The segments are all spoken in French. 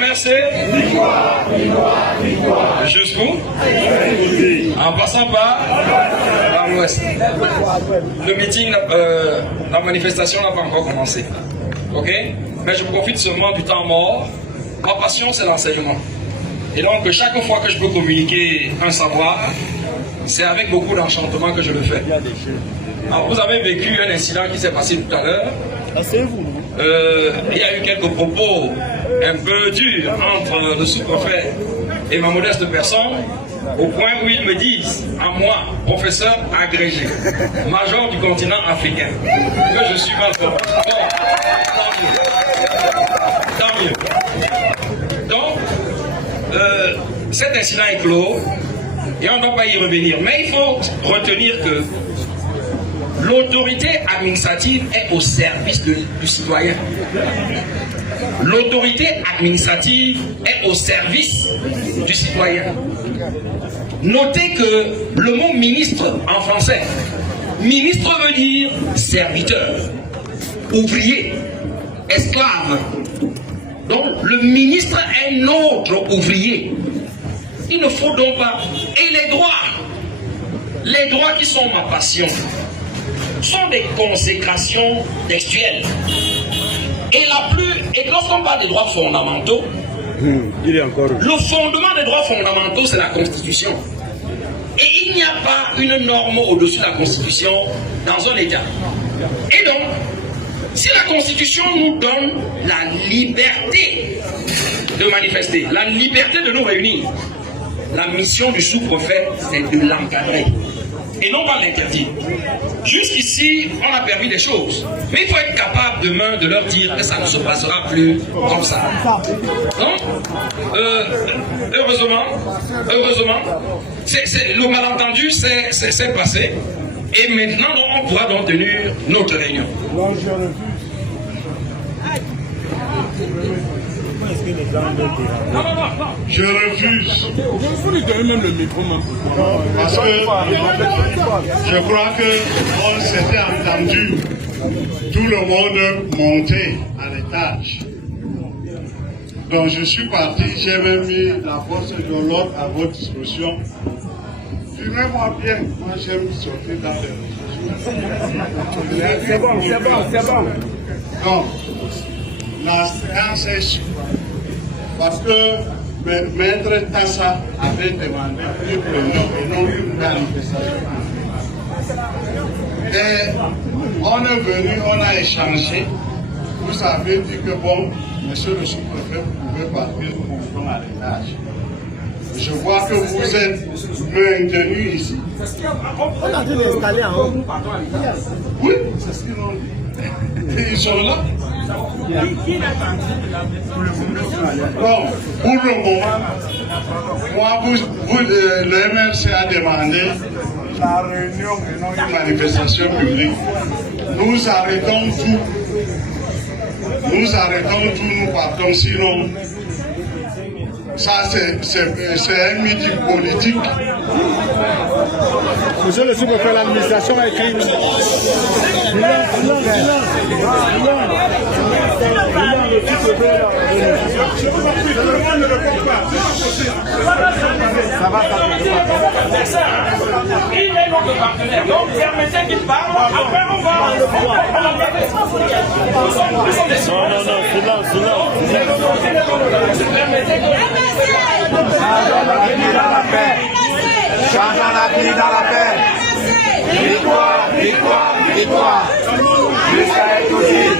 MRC, jusqu'où? En passant par l'Ouest. Le meeting, la manifestation n'a pas encore commencé. Ok? Mais je profite seulement du temps mort. Ma passion, c'est l'enseignement. Et donc, chaque fois que je peux communiquer un savoir, c'est avec beaucoup d'enchantement que je le fais. Alors, vous avez vécu un incident qui s'est passé tout à l'heure. Il y a eu quelques propos un peu durs entre le sous-préfet et ma modeste personne, au point où ils me disent, à moi, professeur agrégé, major du continent africain, que je suis mal compris. Bon, tant mieux. Donc, cet incident est clos et on ne doit pas y revenir. Mais il faut retenir que l'autorité administrative est au service du citoyen. L'autorité administrative est au service du citoyen. Notez que le mot ministre en français, ministre veut dire serviteur, ouvrier, esclave. Donc le ministre est notre ouvrier. Il ne faut donc pas. Et les droits qui sont ma passion, sont des consécrations textuelles. Et lorsqu'on parle des droits fondamentaux, le fondement des droits fondamentaux, c'est la Constitution. Et il n'y a pas une norme au-dessus de la Constitution dans un État. Et donc, si la Constitution nous donne la liberté de manifester, la liberté de nous réunir, la mission du sous-préfet, c'est de l'encadrer et non pas l'interdire. Jusqu'ici, on a permis des choses. Mais il faut être capable demain de leur dire que ça ne se passera plus comme ça. Non? Heureusement, le malentendu s'est passé. Et maintenant, on pourra donc tenir notre réunion. Je refuse. Parce que je crois qu'on s'était entendu. Tout le monde montait à l'étage. Donc je suis parti, j'ai même mis la force de l'ordre à votre disposition. Filmez-moi bien, moi j'aime sortir dans les réseaux. C'est bon. Donc, la séance est suivie. Parce que Maître Tassa avait demandé une réunion et non une manifestation. Et on est venu, on a échangé. Vous avez dit que bon, monsieur le sous-préfet, vous pouvez partir, nous montons à l'étage. Je vois que vous êtes maintenu ici. On a dû l'installer en haut. Oui, c'est ce qu'ils ont dit. Et ils sont là. Bon, pour le moment, moi, le MRC a demandé la réunion et non une manifestation publique. Nous arrêtons tout. Nous partons, sinon, ça c'est un meeting politique. Monsieur le sous-préfet, l'administration a écrit. Ça va, il est notre partenaire, donc permettez qu'il parle, après on va. Changeons la vie dans la paix. Victoire. Jusqu'à Étousie.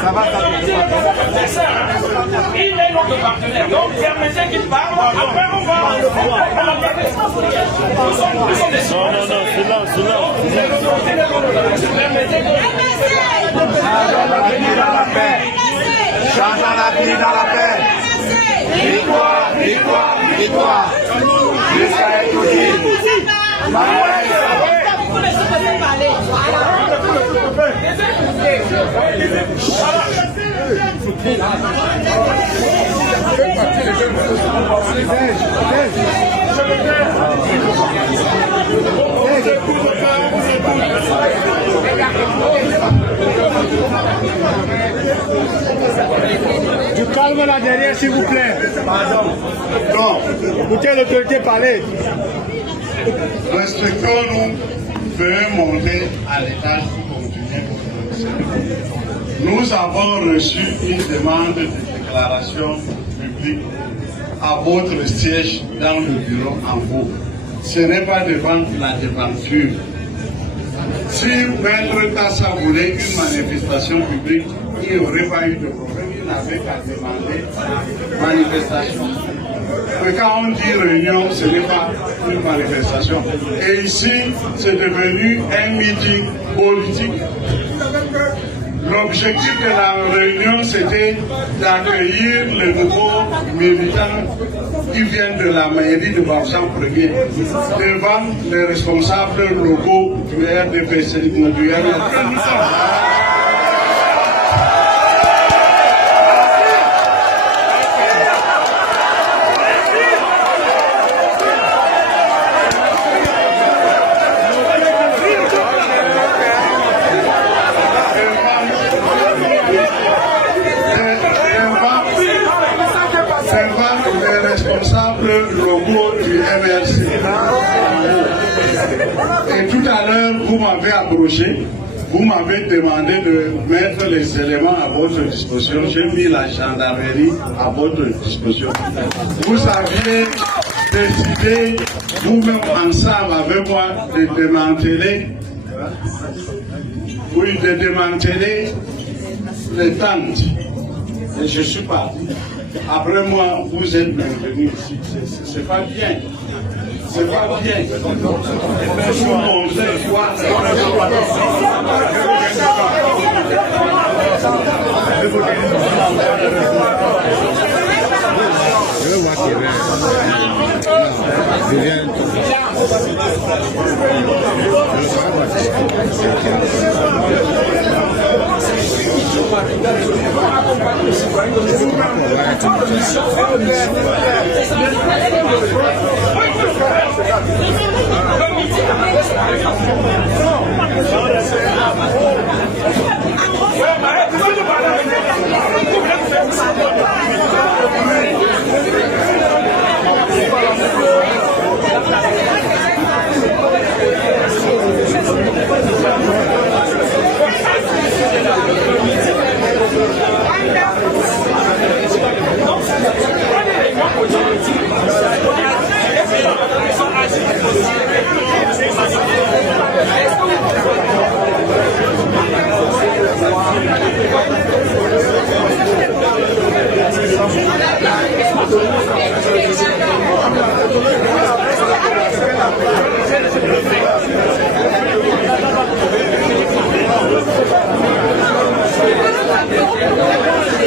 Ça va, il est notre partenaire, donc permettez qu'il parle, après on va. Changeons la vie dans la paix. Victoire. Jusqu'à Étousie. Du calme là derrière, s'il vous plaît. Pardon. Donc, écoutez l'autorité parler. Respectons-nous, veuillez monter à l'étage pour continuer. Nous avons reçu une demande de déclaration publique à votre siège dans le bureau en haut. Ce n'est pas devant la devanture. Si Maître Kassa voulait une manifestation publique, il n'y aurait pas eu de problème. Il n'avait qu'à demander manifestation. Mais quand on dit réunion, ce n'est pas une manifestation. Et ici, c'est devenu un meeting politique. L'objectif de la réunion, c'était d'accueillir les nouveaux militants qui viennent de la mairie de Bafoussam Premier devant les responsables locaux du RDPC, du RDPC. Locaux du MRC. Et tout à l'heure, vous m'avez approché, vous m'avez demandé de mettre les éléments à votre disposition. J'ai mis la gendarmerie à votre disposition. Vous aviez décidé, vous-même ensemble avec moi, de démanteler, les tentes. Et je suis parti. Après moi, vous êtes bienvenus ici. C'est pas bien. C'est pas bien. Thank you.